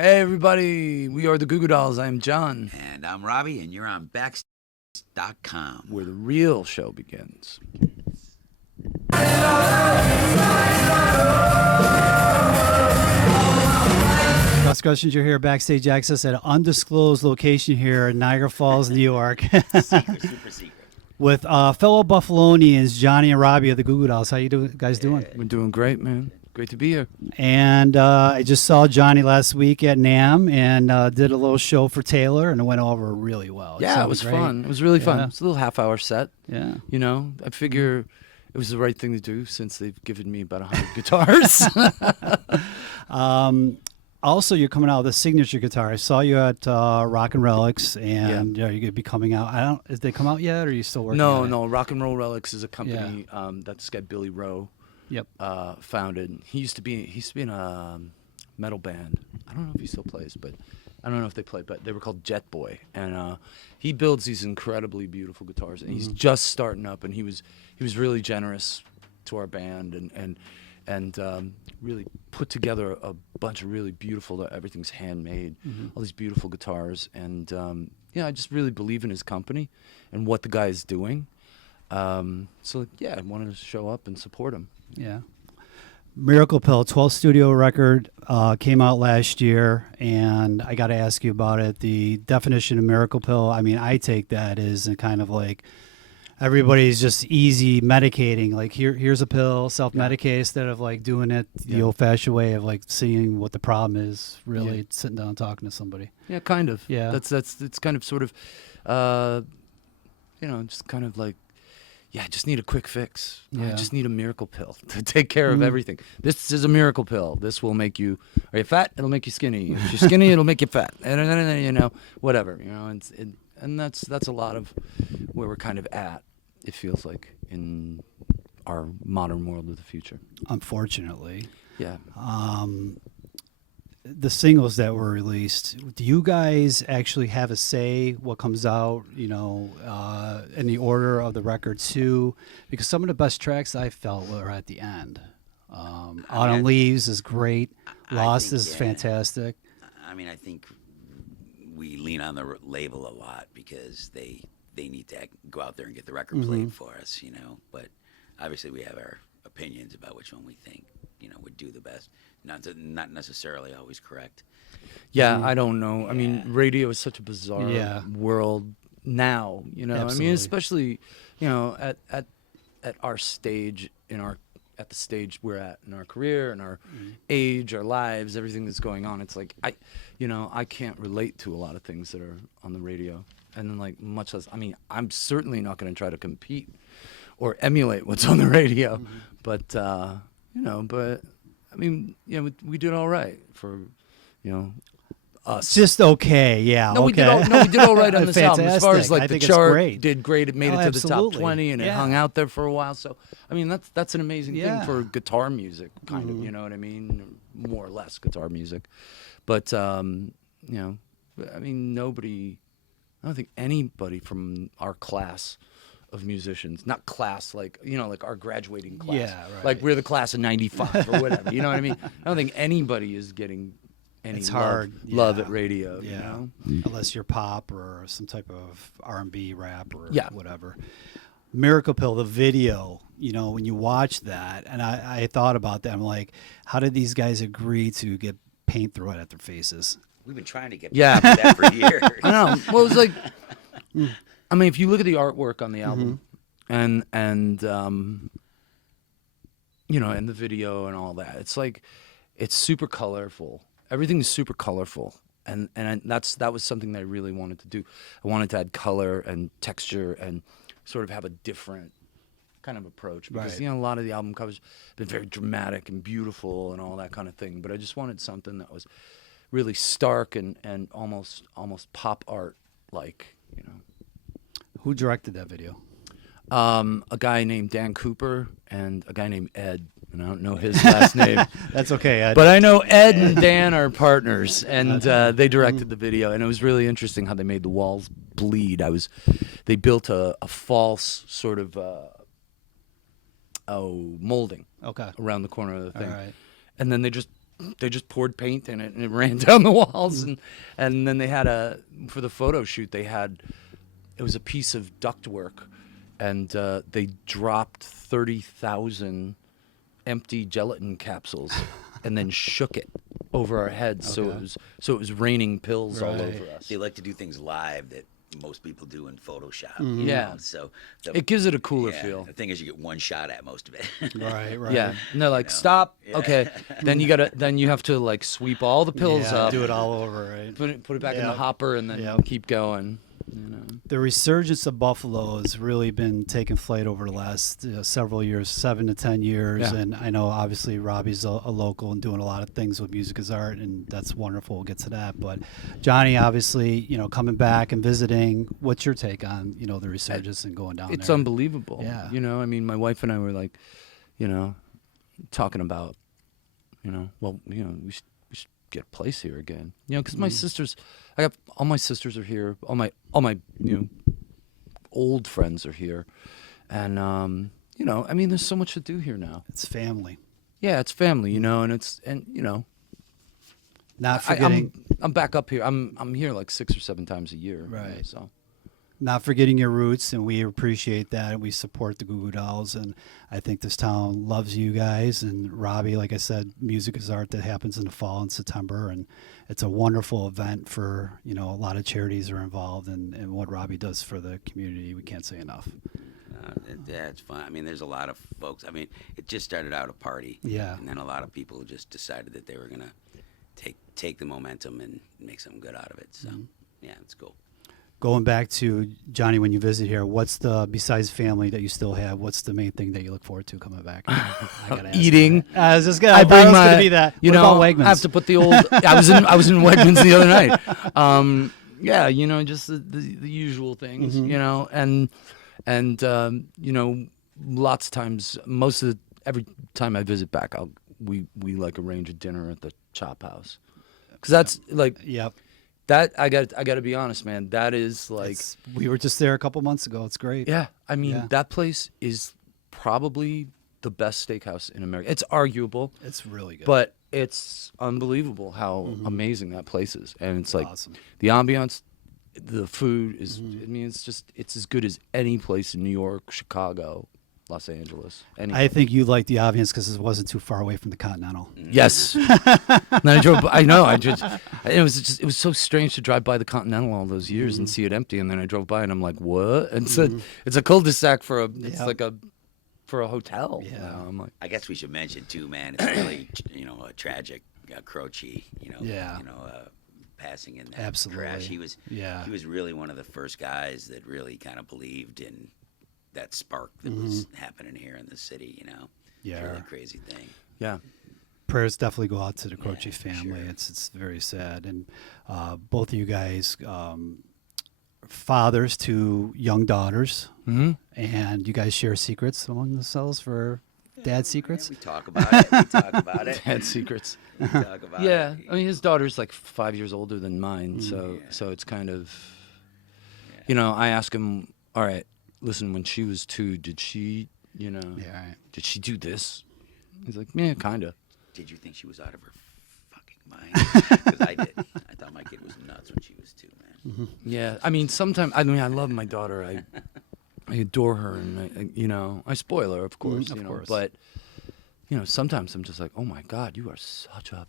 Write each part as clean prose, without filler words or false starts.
Hey everybody, we are the Goo Goo Dolls. I'm John, And I'm Robbie, and you're on BackstageAxxess.com. where the real show begins. Gus Gushinger here, Backstage Access at an undisclosed location here in Niagara Falls, New York, Secret, super secret. with fellow Buffalonians, Johnny and Robbie of the Goo Goo Dolls. How you guys doing? We're doing great, man. Great to be here. And I just saw Johnny last week at NAMM and did a little show for Taylor, and it went over really well. Yeah, it was great. fun. It was really fun. Yeah. It was a little half-hour set. Yeah. You know, I figure it was the right thing to do since they've given me about 100 guitars. Also, you're coming out with a signature guitar. I saw you at Rock and Relics, and you're going to be coming out. Is they come out yet, or are you still working on it? No. Rock and Roll Relics is a company that this guy Billy Rowe founded. He used to be in a metal band. I don't know if he still plays, but I don't know if they play. But they were called Jet Boy, and he builds these incredibly beautiful guitars. And he's just starting up, and he was really generous to our band, and really put together a bunch of really beautiful. Everything's handmade. All these beautiful guitars, and I just really believe in his company and what the guy is doing. So I wanted to show up and support him. Yeah. Miracle Pill, 12th studio record, came out last year, and I got to ask you about it. The definition of Miracle Pill, I mean, I take that as a kind of like everybody's just easy medicating. Like, here's a pill, self-medicate, instead of like doing it the old-fashioned way of like seeing what the problem is, really sitting down and talking to somebody. Yeah, kind of. Yeah. It's kind of sort of, just kind of like, I just need a quick fix. I Yeah. just need a miracle pill to take care of everything. This is a miracle pill. This will make you, are you fat? It'll make you skinny. If you're skinny, it'll make you fat. And whatever, and that's a lot of where we're kind of at, it feels like, in our modern world of the future. Unfortunately. Yeah. The singles that were released, do you guys actually have a say what comes out, in the order of the record too? Because some of the best tracks I felt were at the end. Autumn Leaves is great. Lost is fantastic. I mean, I think we lean on the label a lot because they need to go out there and get the record played for us, But obviously we have our opinions about which one we think, would do the best. Not necessarily always correct. Yeah, I don't know. I mean, radio is such a bizarre world now. Absolutely. I mean, especially, at our stage at the stage we're at in our career and our age, our lives, everything that's going on. It's like I can't relate to a lot of things that are on the radio, and then like much less. I mean, I'm certainly not going to try to compete or emulate what's on the radio, but but. I mean, we did all right for, us. Just okay, yeah. No, okay. we did all right on this album. As far as I like the think it's chart great. did great. It made it to the top Absolutely. 20, and it hung out there for a while. So, I mean, that's an amazing thing for guitar music, kind of. You know what I mean? More or less guitar music, but I mean, I don't think anybody from our class of musicians, not class like like our graduating class, right. like we're the class of '95 or whatever. You know what I mean? I don't think anybody is getting any It's love, hard. love at radio. Yeah. Unless you're pop or some type of R&B rap or whatever. Miracle Pill, the video, when you watch that, and I thought about that, I'm like, how did these guys agree to get paint thrown at their faces? We've been trying to get back to that for years. I know. Well, it was like, I mean, if you look at the artwork on the album, and and the video and all that, it's like, it's super colorful. Everything is super colorful, and that was something that I really wanted to do. I wanted to add color and texture and sort of have a different kind of approach, because a lot of the album covers have been very dramatic and beautiful and all that kind of thing. But I just wanted something that was really stark and almost pop art like. Who directed that video? A guy named Dan Cooper and a guy named Ed, and I don't know his last name. That's okay, Ed. But I know Ed and Dan are partners, and they directed the video, and it was really interesting how they made the walls bleed. They built a false sort of molding okay around the corner of the thing, All right. and then they just they just poured paint in it and it ran down the walls. And then they had for the photo shoot, it was a piece of ductwork, and they dropped 30,000 empty gelatin capsules and then shook it over our heads. Okay. So it was raining pills all over us. They like to do things live that most people do in Photoshop. Mm-hmm. Yeah. So It gives it a cooler feel. The thing is, you get one shot at most of it. Right. Yeah, and they're like, stop. Okay, then you have to like sweep all the pills up, do it all over, right? put it back in the Yep. hopper, and then Yep. keep going. The resurgence of Buffalo has really been taking flight over the last several years, 7 to 10 years. Yeah. And I know obviously Robbie's a local and doing a lot of things with music as art, and that's wonderful. We'll get to that. But Johnny, obviously, coming back and visiting, what's your take on, the resurgence and going down It's there? unbelievable. Yeah. I mean, my wife and I were like, talking about, we should get a place here again. Because my sisters, all my sisters are here. All my old friends are here, and I mean, there's so much to do here now. It's family. Yeah, it's family, Not forgetting, I'm back up here. I'm here like 6 or 7 times a year. Right. So. not forgetting your roots, and we appreciate that, and we support the Goo Goo Dolls, and I think this town loves you guys. And Robbie, like I said, music is art that happens in the fall and September, and it's a wonderful event for, a lot of charities are involved, and what Robbie does for the community, we can't say enough. Yeah, it's fun. I mean, there's a lot of folks. I mean, it just started out a party. Yeah. And then a lot of people just decided that they were going to take the momentum and make something good out of it. So, yeah, it's cool. Going back to Johnny, when you visit here, what's besides family that you still have? What's the main thing that you look forward to coming back? I gotta ask Eating. you that. I was just gonna. I bring my. Gonna be that. What about Wegmans? I have to put the old. I was in Wegmans the other night. Yeah, just the usual things. And lots of times, every time I visit back, we like arrange a dinner at the Chop House, because that's like. Yep. That I got to be honest, man. That is like we were just there a couple months ago. It's great. Yeah, I mean that place is probably the best steakhouse in America. It's arguable. It's really good. But it's unbelievable how amazing that place is, and it's like awesome. The ambiance, the food is. I mean, it's as good as any place in New York, Chicago, Los Angeles. I think you liked the audience because it wasn't too far away from the Continental. Yes. And I drove. I know. It was so strange to drive by the Continental all those years and see it empty, and then I drove by and I'm like, what? And it's a cul-de-sac for a hotel. Yeah. I'm like, I guess we should mention too, man. It's really a tragic Croce. Passing in that Absolutely. crash. He was Yeah. He was really one of the first guys that really kind of believed in that spark that was happening here in the city. Yeah. It's a really crazy thing. yeah. Prayers definitely go out to the Croce family. Sure. It's very sad, and both of you guys, fathers to young daughters, and you guys share secrets among yourselves for dad's secrets. We talk about it. Dad secrets. We talk about Yeah. it. I mean, his daughter's like 5 years older than mine, so it's kind of, I ask him, all right, listen, when she was 2, did she, did she do this? He's like, yeah, kind of. Did you think she was out of her fucking mind? Because I did. I thought my kid was nuts when she was 2, man. Yeah, I mean, sometimes I love my daughter. I adore her, and I spoil her, of course, of course. But sometimes I'm just like, oh my God, you are such a.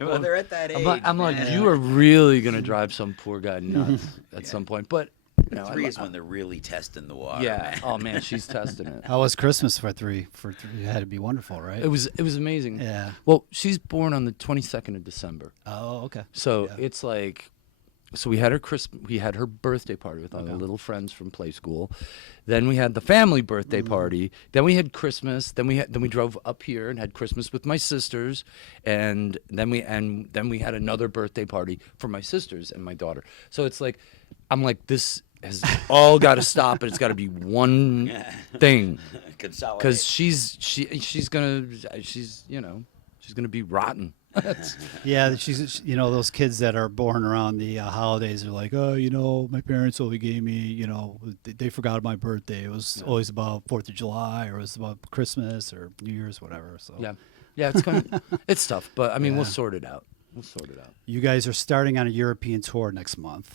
Well, they're at that age. I'm like, you are really gonna drive some poor guy nuts at some point. But 3 is when they're really testing the water. yeah. Man. Oh man, she's testing it. How was Christmas for three? It had to be wonderful, right? It was amazing. Yeah. Well, she's born on the 22nd of December. Oh, okay. So Yeah. it's like, so we had her birthday party with all the little friends from play school. Then we had the family birthday party. Then we had Christmas. Then we drove up here and had Christmas with my sisters, and then we had another birthday party for my sisters and my daughter. So it's like, I'm like, this has all got to stop, and it's got to be one thing, Consolidate. because she's gonna be rotten. Yeah, she's those kids that are born around the holidays are like, oh, my parents only gave me, they forgot my birthday. It was always about 4th of July, or it was about Christmas or New Year's, whatever. So Yeah. Yeah, it's kind of it's tough, but I mean, we'll Yeah. sort it out. We'll sort it out. You guys are starting on a European tour next month,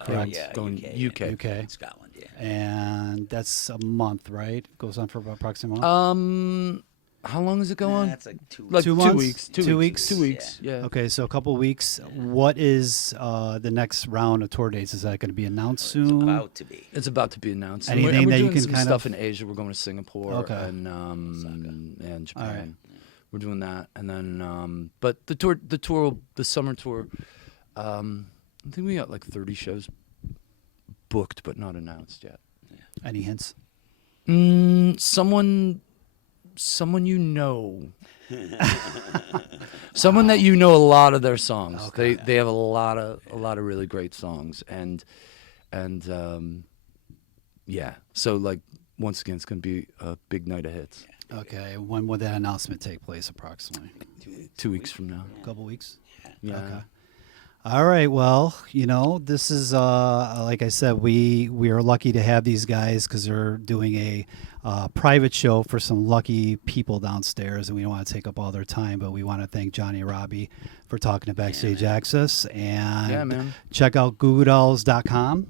Correct. Yeah, Going UK. UK, Scotland, yeah. and that's a month, right? Goes on for approximately a month. How long does it go on? That's like 2 Like 2 2 months? weeks. 2 weeks? 2 weeks. Yeah. Okay, so a couple weeks. What is the next round of tour dates? Is that going to be announced soon? About to be. It's about to be announced. Anything and we're that you doing can some kind stuff of- in Asia. We're going to Singapore Okay. and Japan. All right. We're doing that, and then but the summer tour. I think we got like 30 shows booked, but not announced yet. Any hints? Someone you know. Someone that you know a lot of their songs. Okay. They have a lot of really great songs, and yeah. So like once again, it's going to be a big night of hits. Okay, when would that announcement take place approximately? 2 weeks from now. A couple weeks? Yeah. Okay. All right. Well, this is like I said, we are lucky to have these guys because they're doing a private show for some lucky people downstairs, and we don't want to take up all their time. But we want to thank Johnny and Robbie for talking to Backstage Access, and Yeah, man. check out googooDolls.com.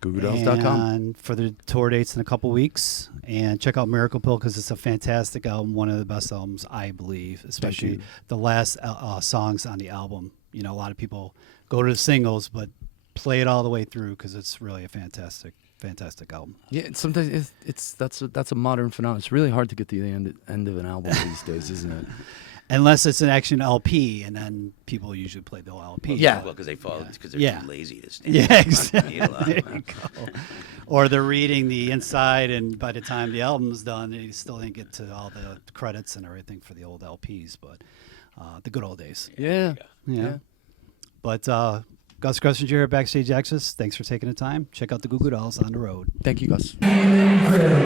GooGooDolls.com. And for the tour dates in a couple weeks, and check out Miracle Pill because it's a fantastic album, one of the best albums I believe, especially you. the last songs on the album. A lot of people go to the singles, but play it all the way through because it's really a fantastic album. Yeah, sometimes that's a modern phenomenon. It's really hard to get to the end of an album these days, isn't it? Unless it's an action LP, and then people usually play the LP. Yeah. Well, because they're Yeah. too lazy to stand. Yeah, up. exactly. Need a lot There of you go. Or they're reading the inside, and by the time the album's done, they still didn't get to all the credits and everything for the old LPs, but the good old days. Yeah. Yeah. But Gus Gressinger here at Backstage Access, thanks for taking the time. Check out the Goo Goo Dolls on the road. Thank you, Gus. Incredible.